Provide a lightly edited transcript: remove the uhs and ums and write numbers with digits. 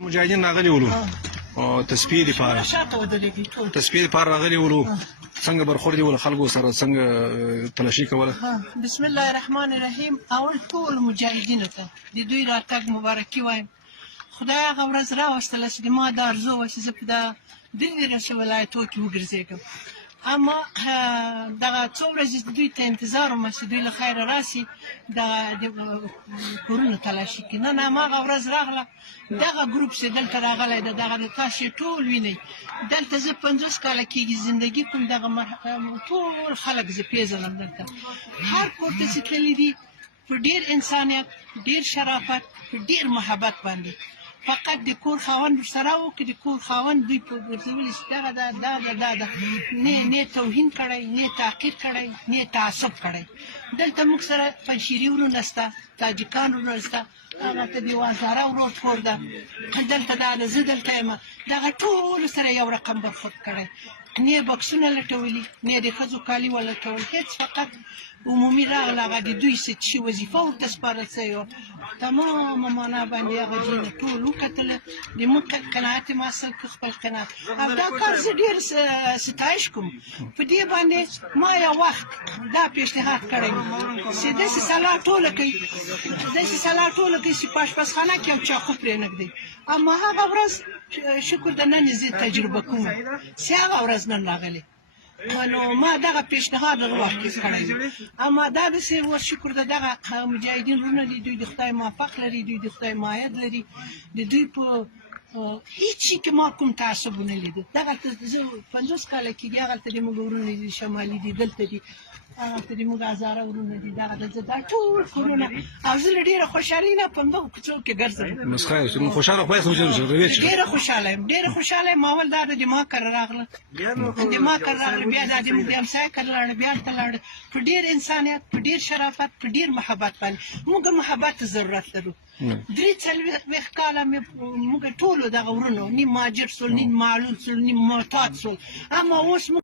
مجاهدین راغلي ولو او تسبیح لپاره تسبیح لپاره راغلي ولو څنګه برخورد ول خلکو سره څنګه تلاشي کوله. بسم الله الرحمن الرحیم. اول ټول مجاهدینو ته د دوی راتګ مبارکي وایم. خدای هغه ورځ راوستله چې ما دا ارزو وه چې زه په دا دلته ولایتو کې وګرځېږم، اما دغه څو ورځې دوی ته انتظار وم چې دوی له خیره راسي د کورونو تلاشي کړي. نن هماغه ورځ راغله، دغه ګروپ چې دلته راغلی دی، دغه د تاسې ټول وینئ. دلته زه 50 کاله کېږي زندګي کوم، دغه ټول خلک زه پېژنم. دلته هر کور ته چې تللي دي په ډېر انسانیت، ډېر شرافت، په ډېر محبت باندې. فقط د کور خاوند ورسره و که د کور خاوند دوی په ګرځولي چې دغه ده نه توهین کړی، نه تحقیر کړی، نه تعصب کړی. دلته موږ سره پنجشیري ورونه شته، تاجکان ورونه شته، هغه ته د وازاره ورور کور ده، دلته دا ده، زه دلته یم. دغه ټولو سره یو رقم برخورد کړی، نه بکسونه لټولي، نه د ښځو کالي ولټول، هېڅ. فقط عمومي راغله، هغه د دوی چې وظیفه ورته سپارل شوې وه، تمامه معنا باندې هغه جینه ټول وکتله. د موږ قناعت یې حاصل کړ، خپل قناعت. او دا کار زه ډېر ستایش کوم. په دې باندې ما یو وخت دا پیشنهاد کړی چې داسې سلا ټوله کوي، داسې سلا ټوله کوي چې په اشپزخانه کې یو چاقو پرېنږدي. اما هغه ورځ شکر د نن زه تجربه کوم چې هغه ورځ نن راغلې. نو ما دغه پیشنهاد هغه وخت کې کړی و. اما دا داسې شکر د دغه مجاهدین وروڼه دي، دوی د خدای موفق لري، دوی د خدای مایه لري، د دوی په هېڅ شي کې ما کوم تعصب ونه لیده. دغلته زه 50 کاله کېږي، هغلته د موږ وروڼه دي، شمالي دي، دلته دي، هغلته د موږ هزاره وروڼه دي، دغه دلته دا ټول کورونه. او زه له ډېره خوشحالۍ نه په همدغو کوڅو کې ګرځم. ډېره خوشحاله یم، ډېره خوشحاله یم. اول دا ده د ما کره راغله، د ما کره راغله، بیا دا د موږ د همسایه کره لاړه، بیا هلته لاړه. په ډېر انسانیت، په ډېر شرافت، په ډېر محبت باندې. موږ محبت ته ضرورت لرو. 43 کاله موږ ټولو دغه ورونو نیم مهاجر سول، نیم معلول سول، نیم معتاد سول، اما اوس